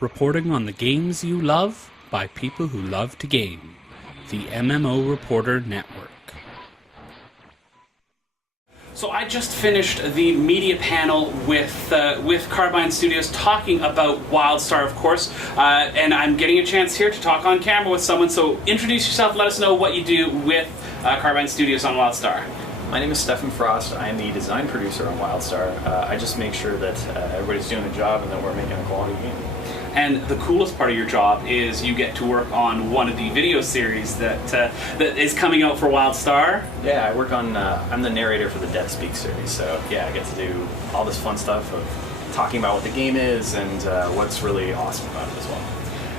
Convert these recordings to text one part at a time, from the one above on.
reporting on the games you love by people who love to game. The MMO Reporter Network. So I just finished the media panel with Carbine Studios talking about WildStar, of course, and I'm getting a chance here to talk on camera with someone. So introduce yourself, let us know what you do with Carbine Studios on WildStar. My name is Stephan Frost. I am the design producer on WildStar. I just make sure that everybody's doing a job and that we're making a quality game. And the coolest part of your job is you get to work on one of the video series that is coming out for WildStar. Yeah, I work on, I'm the narrator for the Devspeak series, so yeah, I get to do all this fun stuff of talking about what the game is and what's really awesome about it as well.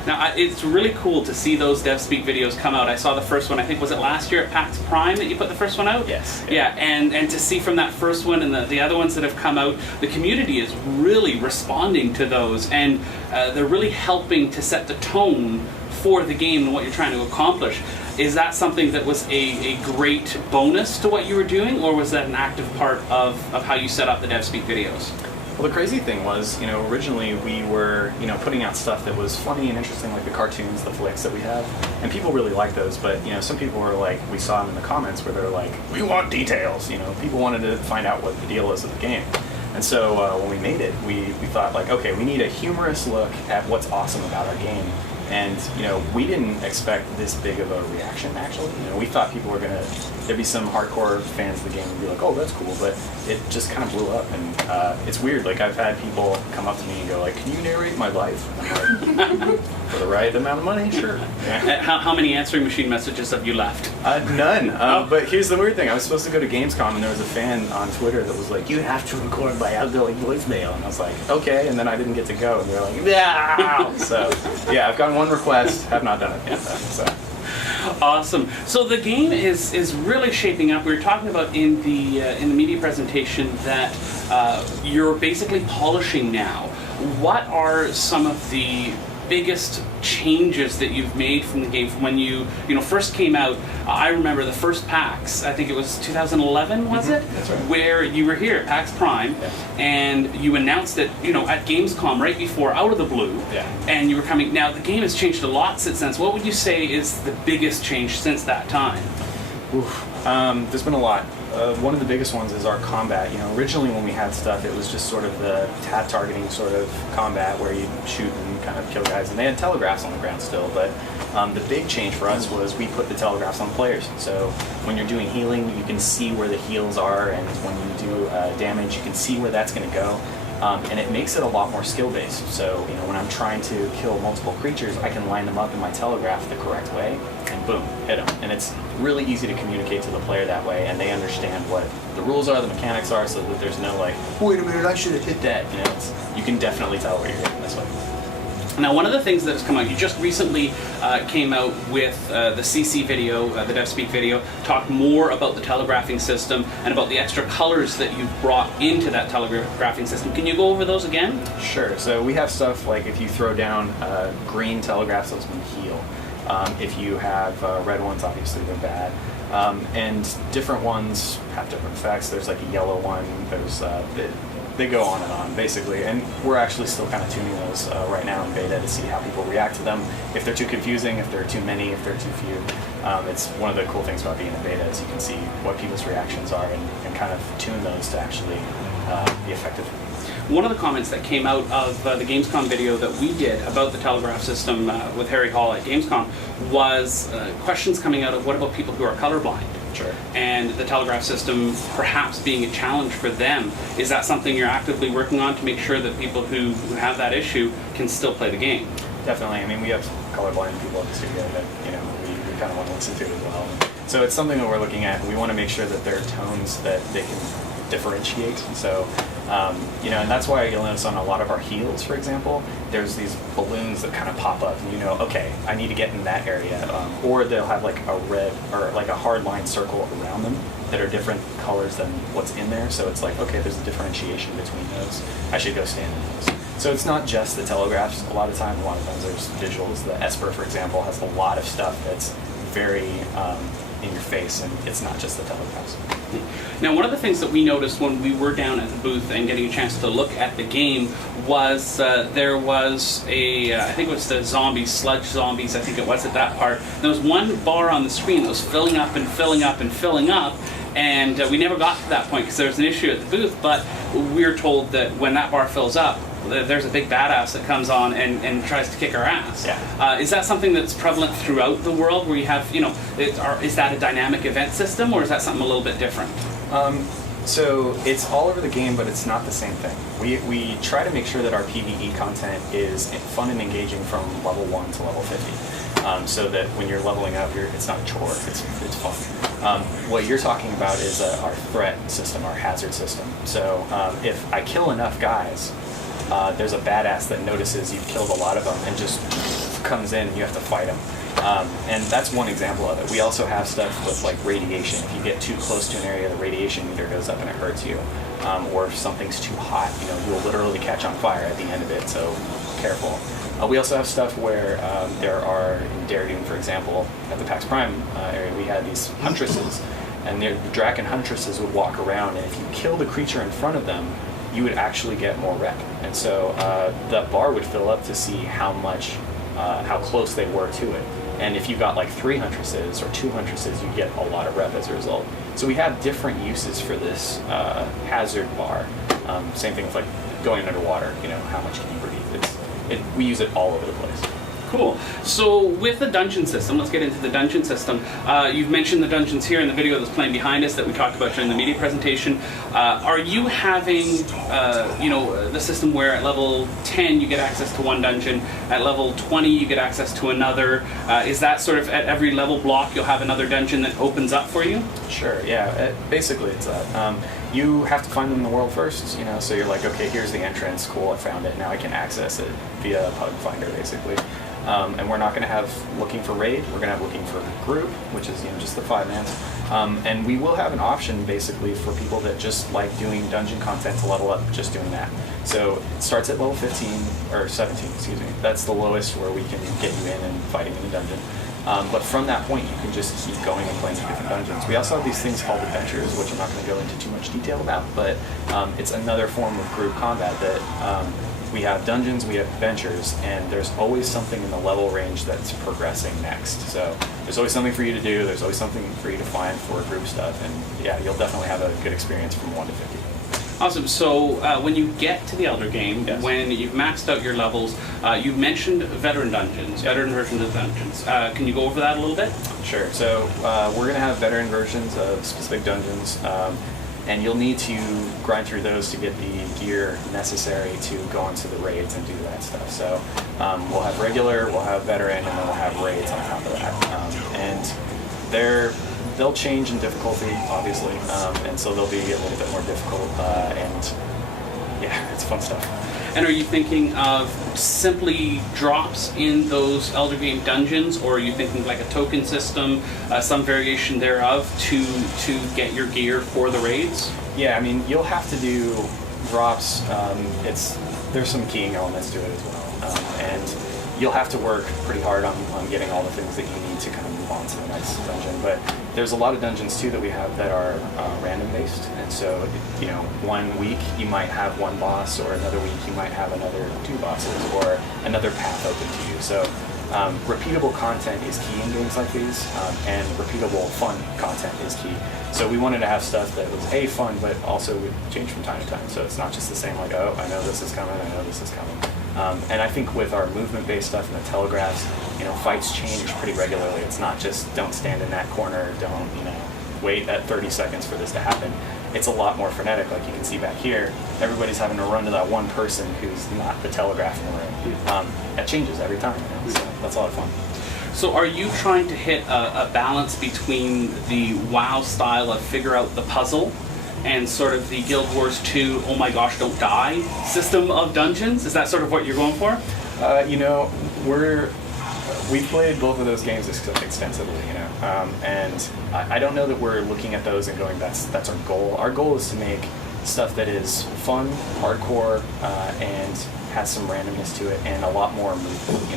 Now, it's really cool to see those Devspeak videos come out. I saw the first one, I think, was it last year at PAX Prime that you put the first one out? Yes. Yeah, and to see from that first one and the other ones that have come out, the community is really responding to those, and they're really helping to set the tone for the game and what you're trying to accomplish. Is that something that was a great bonus to what you were doing, or was that an active part of how you set up the Devspeak videos? Well, the crazy thing was, originally we were, putting out stuff that was funny and interesting, like the cartoons, the flicks that we have, and people really liked those, but, some people were like, we saw them in the comments where they're like, we want details, people wanted to find out what the deal is of the game. And so when we made it, we thought like, okay, we need a humorous look at what's awesome about our game. And, we didn't expect this big of a reaction, actually. We thought people were there'd be some hardcore fans of the game and be like, oh, that's cool, but it just kind of blew up. And it's weird, like I've had people come up to me and go like, can you narrate my life? And I'm like, for the right amount of money, sure. Yeah. How many answering machine messages have you left? None. But here's the weird thing. I was supposed to go to Gamescom and there was a fan on Twitter that was like, you have to record my outgoing voicemail. And I was like, okay, and then I didn't get to go. And they're like, no! So, yeah, I've gotten one request, have not done it yet though, so. Awesome. So the game is really shaping up. We were talking about in the media presentation that you're basically polishing now. What are some of the biggest changes that you've made from the game from when you first came out? I remember the first PAX, I think it was 2011, was it? That's right. Where you were here at PAX Prime, yeah. And you announced it, at Gamescom right before, out of the blue, yeah. And you were coming. Now the game has changed a lot since then. So what would you say is the biggest change since that time? Oof. There's been a lot. One of the biggest ones is our combat. Originally when we had stuff, it was just sort of the tab targeting sort of combat where you shoot and kind of kill guys, and they had telegraphs on the ground still, but the big change for us was we put the telegraphs on players. So when you're doing healing, you can see where the heals are, and when you do damage, you can see where that's going to go. And it makes it a lot more skill-based. So, when I'm trying to kill multiple creatures, I can line them up in my telegraph the correct way, and boom, hit them. And it's really easy to communicate to the player that way, and they understand what the rules are, the mechanics are, so that there's no like, wait a minute, I should have hit that. You can definitely tell where you're hitting this way. Now, one of the things that has come out, you just recently came out with the CC video, the Devspeak video, talked more about the telegraphing system and about the extra colors that you've brought into that telegraphing system. Can you go over those again? Sure. So we have stuff like if you throw down green telegraphs, those will heal. If you have red ones, obviously they're bad. And different ones have different effects. There's like a yellow one. There's they go on and on, basically, and we're actually still kind of tuning those right now in beta to see how people react to them. If they're too confusing, if they're too many, if they're too few. It's one of the cool things about being in beta is you can see what people's reactions are and kind of tune those to actually be effective. One of the comments that came out of the Gamescom video that we did about the telegraph system with Harry Hall at Gamescom was questions coming out of what about people who are colorblind? Sure. And the telegraph system perhaps being a challenge for them. Is that something you're actively working on to make sure that people who have that issue can still play the game? Definitely. I mean, we have colorblind people in the studio that we kind of want to listen to as well. So it's something that we're looking at. We want to make sure that there are tones that they can differentiate. So, and that's why you'll notice on a lot of our heals, for example, there's these balloons that kind of pop up, and okay, I need to get in that area. Or they'll have like a red or like a hard line circle around them that are different colors than what's in there. So it's like, okay, there's a differentiation between those. I should go stand in those. So it's not just the telegraphs. A lot of times there's visuals. The Esper, for example, has a lot of stuff that's very in your face, and it's not just the telegraphs. Now, one of the things that we noticed when we were down at the booth and getting a chance to look at the game was there was I think it was the zombies, sludge zombies, I think it was at that part. There was one bar on the screen that was filling up and filling up and filling up, and we never got to that point because there was an issue at the booth, but we were told that when that bar fills up, there's a big badass that comes on and tries to kick our ass. Yeah. Is that something that's prevalent throughout the world where you have, is that a dynamic event system, or is that something a little bit different? So it's all over the game, but it's not the same thing. We try to make sure that our PvE content is fun and engaging from level 1 to level 50. So that when you're leveling up, it's not a chore, it's fun. What you're talking about is our threat system, our hazard system. So if I kill enough guys, there's a badass that notices you've killed a lot of them and just comes in and you have to fight him. And that's one example of it. We also have stuff with like radiation. If you get too close to an area, the radiation meter goes up and it hurts you. Or if something's too hot, you'll literally catch on fire at the end of it, so careful. We also have stuff where there are, in Daredevil, for example, at the PAX Prime area, we had these huntresses, and the Draken huntresses would walk around, and if you kill the creature in front of them, you would actually get more rep. And so that bar would fill up to see how close they were to it. And if you got like 3 huntresses or 2 huntresses, you get a lot of rep as a result. So we have different uses for this hazard bar. Same thing with like going underwater, how much can you breathe? We use it all over the place. Cool. So with the dungeon system, let's get into the dungeon system. You've mentioned the dungeons here in the video that's playing behind us that we talked about during the media presentation. Are you having, the system where at level 10 you get access to one dungeon, at level 20 you get access to another? Is that sort of at every level block you'll have another dungeon that opens up for you? Sure, yeah. Basically it's that. You have to find them in the world first, so you're like, okay, here's the entrance, cool, I found it, now I can access it via Pug Finder, basically. And we're not going to have looking for raid, we're going to have looking for group, which is just the 5-mans. And we will have an option, basically, for people that just like doing dungeon content to level up, just doing that. So it starts at level 15, or 17, excuse me. That's the lowest where we can get you in and fighting in a dungeon. But from that point, you can just keep going and playing different dungeons. We also have these things called adventures, which I'm not going to go into too much detail about, but it's another form of group combat that we have dungeons, we have adventures, and there's always something in the level range that's progressing next. So there's always something for you to do, there's always something for you to find for group stuff, and yeah, you'll definitely have a good experience from 1 to 50. Awesome. So when you get to the Elder game, yes. When you've maxed out your levels, you mentioned veteran dungeons, veteran versions of dungeons. Can you go over that a little bit? Sure. So we're going to have veteran versions of specific dungeons, and you'll need to grind through those to get the gear necessary to go onto the raids and do that stuff. So we'll have regular, we'll have veteran, and then we'll have raids on top of that. And they'll change in difficulty, obviously, and so they'll be a little bit more difficult, and yeah, it's fun stuff. And are you thinking of simply drops in those Elder Game dungeons, or are you thinking like a token system, some variation thereof, to get your gear for the raids? Yeah, I mean, you'll have to do drops. There's some keying elements to it as well, and you'll have to work pretty hard on getting all the things that you need to kind of move on to the next dungeon. But there's a lot of dungeons too that we have that are random based, and so 1 week you might have 1 boss, or another week you might have another 2 bosses, or another path open to you. So repeatable content is key in games like these, and repeatable fun content is key. So we wanted to have stuff that was fun, but also would change from time to time. So it's not just the same, like, oh, I know this is coming, I know this is coming. And I think with our movement-based stuff and the telegraphs, fights change pretty regularly. It's not just don't stand in that corner, don't wait at 30 seconds for this to happen. It's a lot more frenetic, like you can see back here. Everybody's having to run to that one person who's not the telegraph in the room. That changes every time, so that's a lot of fun. So are you trying to hit a balance between the WoW style of figure out the puzzle and sort of the Guild Wars 2, oh my gosh, don't die system of dungeons? Is that sort of what you're going for? We played both of those games extensively, and I don't know that we're looking at those and going, that's our goal. Our goal is to make stuff that is fun, hardcore, and has some randomness to it, and a lot more movement,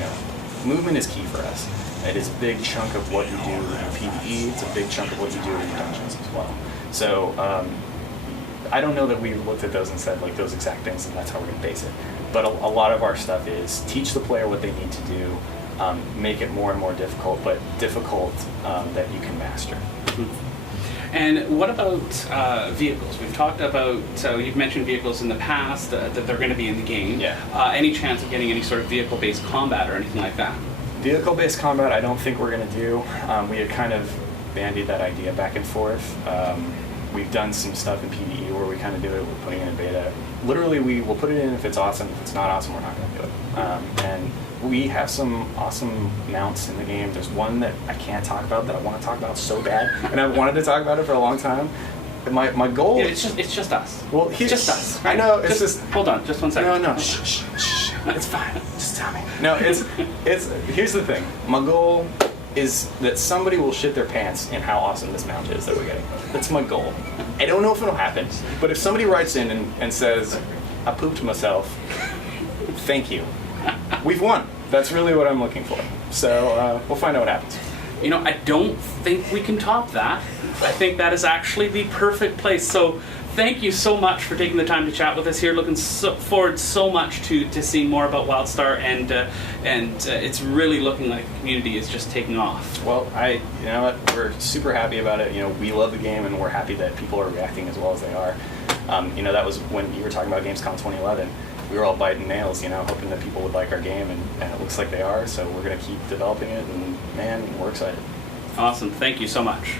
movement is key for us. It is a big chunk of what you do in PvE. It's a big chunk of what you do in dungeons as well. So I don't know that we looked at those and said like those exact things and that's how we're going to base it. But a lot of our stuff is teach the player what they need to do, make it more and more difficult, but difficult that you can master. And what about vehicles? We've talked about, you've mentioned vehicles in the past, that they're going to be in the game. Yeah. Any chance of getting any sort of vehicle-based combat or anything like that? Vehicle-based combat, I don't think we're going to do. We had kind of bandied that idea back and forth. We've done some stuff in PvE where we kind of do it. We're putting it in beta. Literally, we will put it in if it's awesome. If it's not awesome, we're not going to do it. And we have some awesome mounts in the game. There's one that I can't talk about that I want to talk about so bad, and I've wanted to talk about it for a long time. My goal. Yeah, it's just us. Well, it's just us. Right? I know. It's just. Hold on, just 1 second. No. Shh. It's fine. Just tell me. No, it's. Here's the thing. My goal is that somebody will shit their pants in how awesome this mount is that we're getting. That's my goal. I don't know if it'll happen, but if somebody writes in and says, "I pooped myself," thank you. We've won. That's really what I'm looking for. So we'll find out what happens. You know, I don't think we can top that. I think that is actually the perfect place. So thank you so much for taking the time to chat with us here. Looking forward so much to seeing more about WildStar, and it's really looking like the community is just taking off. Well, you know what, we're super happy about it. You know, we love the game, and we're happy that people are reacting as well as they are. You know, that was when you were talking about Gamescom 2011. We were all biting nails, you know, hoping that people would like our game, and it looks like they are. So we're going to keep developing it, and man, we're excited. Awesome. Thank you so much.